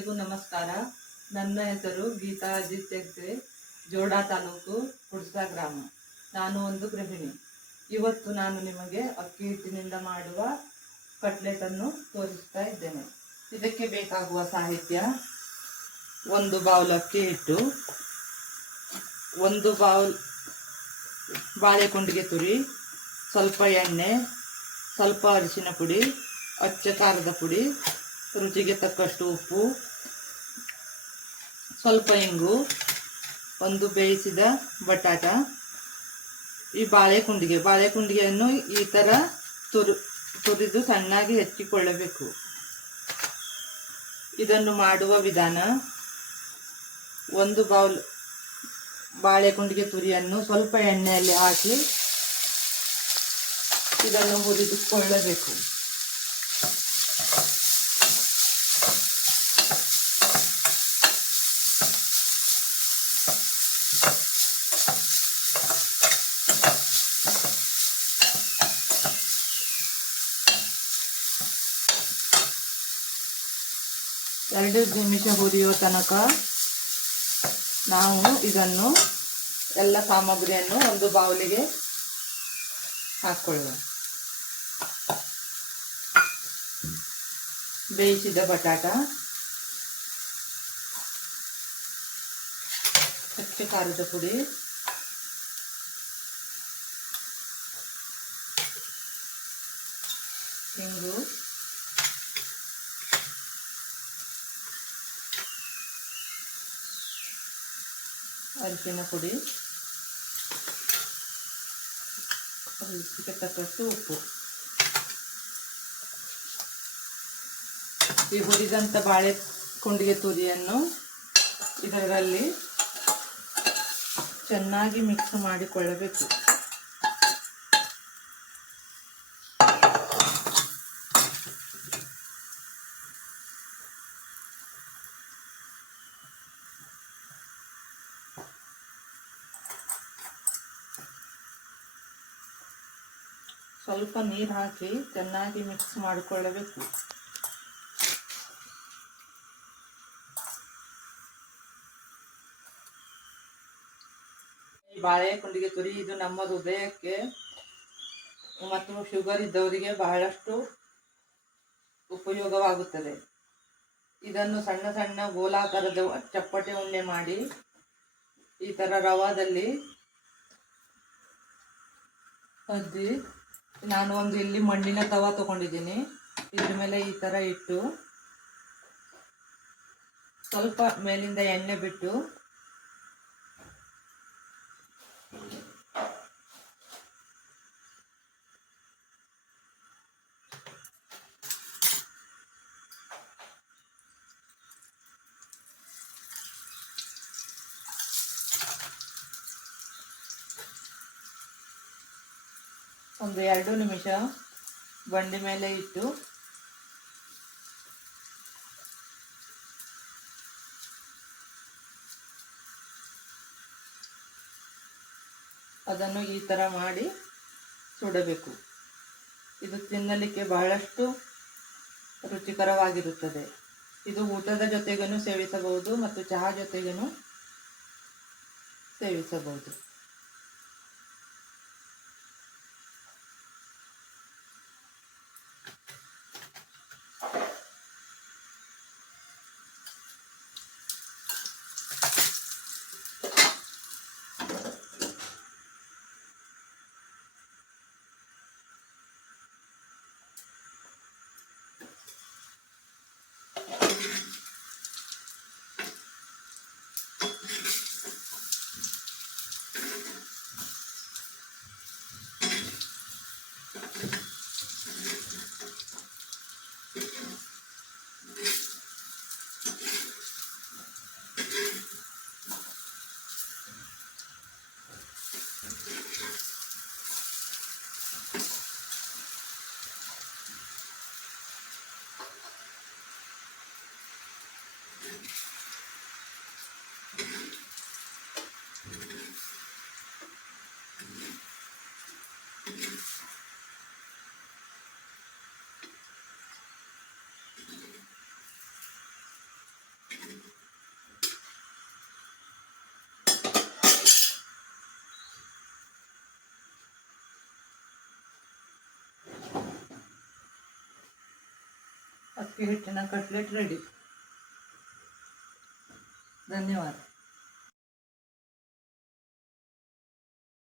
ಎಲ್ಲರಿಗೂ ನಮಸ್ಕಾರ. ನನ್ನ ಹೆಸರು ಗೀತಾ ಅಜಿತ್ ಹೆಗ್ಡೆ, ಜೋಡಾ ತಾಲೂಕು, ಹುಡ್ಸಾ ಗ್ರಾಮ. ನಾನು ಒಂದು ಗೃಹಿಣಿ. ಇವತ್ತು ನಾನು ನಿಮಗೆ ಅಕ್ಕಿ ಹಿಟ್ಟಿನಿಂದ ಮಾಡುವ ಕಟ್ಲೆಟ್ ಅನ್ನು ತೋರಿಸ್ತಾ ಇದ್ದೇನೆ. ಇದಕ್ಕೆ ಬೇಕಾಗುವ ಸಾಹಿತ್ಯ: 1 ಬೌಲ್ ಅಕ್ಕಿ ಹಿಟ್ಟು, 1 ಬೌಲ್ ಬಾಳೆಕುಂಡಿಗೆ ತುರಿ, ಸ್ವಲ್ಪ ಎಣ್ಣೆ, ಸ್ವಲ್ಪ ಅರಿಶಿನ ಪುಡಿ, ಅಚ್ಚ ಖಾರದ ಪುಡಿ, ರುಚಿಗೆ ತಕ್ಕಷ್ಟು ಉಪ್ಪು, ಸ್ವಲ್ಪ ಇಂಗು, 1 ಬೇಯಿಸಿದ ಬಟಾಟ. ಈ ಬಾಳೆಕುಂಡಿಗೆಯನ್ನು ಈ ಥರ ತುರಿದು ಸಣ್ಣಾಗಿ ಹೆಚ್ಚಿಕೊಳ್ಳಬೇಕು. ಇದನ್ನು ಮಾಡುವ ವಿಧಾನ: 1 ಬೌಲ್ ಬಾಳೆಕುಂಡಿಗೆ ತುರಿಯನ್ನು ಸ್ವಲ್ಪ ಎಣ್ಣೆಯಲ್ಲಿ ಹಾಕಿ ಇದನ್ನು ಹುರಿದುಕೊಳ್ಳಬೇಕು. ಎರಡು ನಿಮಿಷ ಹುರಿಯುವ ತನಕ ನಾವು ಇದನ್ನು ಎಲ್ಲ ಸಾಮಗ್ರಿಯನ್ನು ಒಂದು ಬೌಲಿಗೆ ಹಾಕೊಳ್ಳುವ. ಬೇಯಿಸಿದ ಬಟಾಟ, ಅಚ್ಚ ಖಾರದ ಪುಡಿ, ಇಂಗು, ಅರಿಶಿನ ಪುಡಿ, ರುಚಿಗೆ ತಕ್ಕಷ್ಟು ಉಪ್ಪು. ಈ ಹುರಿದಂಥ ಬಾಳೆಕುಂಡಿಗೆ ತುರಿಯನ್ನು ಇದರಲ್ಲಿ ಚೆನ್ನಾಗಿ ಮಿಕ್ಸ್ ಮಾಡಿಕೊಳ್ಳಬೇಕು. ಸ್ವಲ್ಪ ನೀರು ಹಾಕಿ ಚೆನ್ನಾಗಿ ಮಿಕ್ಸ್ ಮಾಡಿಕೊಳ್ಳಬೇಕು. ಈ ಬಾಳೆಕುಂಡಿಗೆ ತುರಿ ಇದು ನಮ್ಮ ಹೃದಯಕ್ಕೆ ಮತ್ತು ಶುಗರ್ ಇದ್ದವರಿಗೆ ಬಹಳಷ್ಟು ಉಪಯೋಗವಾಗುತ್ತದೆ. ಇದನ್ನು ಸಣ್ಣ ಸಣ್ಣ ಗೋಲಾಕಾರದ ಚಪ್ಪಟೆ ಉಂಡೆ ಮಾಡಿ ಈ ಥರ ರವಾದಲ್ಲಿ ಅದ್ದಿ, ನಾನು ಒಂದು ಇಲ್ಲಿ ಮಣ್ಣಿನ ತವ ತಗೊಂಡಿದ್ದೀನಿ. ಇದ್ರ ಮೇಲೆ ಈ ಥರ ಇಟ್ಟು ಸ್ವಲ್ಪ ಮೇಲಿಂದ ಎಣ್ಣೆ ಬಿಟ್ಟು ಒಂದು 2 ನಿಮಿಷ ಬಂಡಿ ಮೇಲೆ ಇಟ್ಟು ಅದನ್ನು ಈ ಥರ ಮಾಡಿ ಸುಡಬೇಕು. ಇದು ತಿನ್ನಲಿಕ್ಕೆ ಬಹಳಷ್ಟು ರುಚಿಕರವಾಗಿರುತ್ತದೆ. ಇದು ಊಟದ ಜೊತೆಗೂ ಸೇವಿಸಬಹುದು ಮತ್ತು ಚಹಾ ಜೊತೆಗೂ ಸೇವಿಸಬಹುದು. ಅಕ್ಕಿ ಹಿಟ್ಟಿನ ಕಟ್ಲೆಟ್ ರೆಡಿ. ಧನ್ಯವಾದ.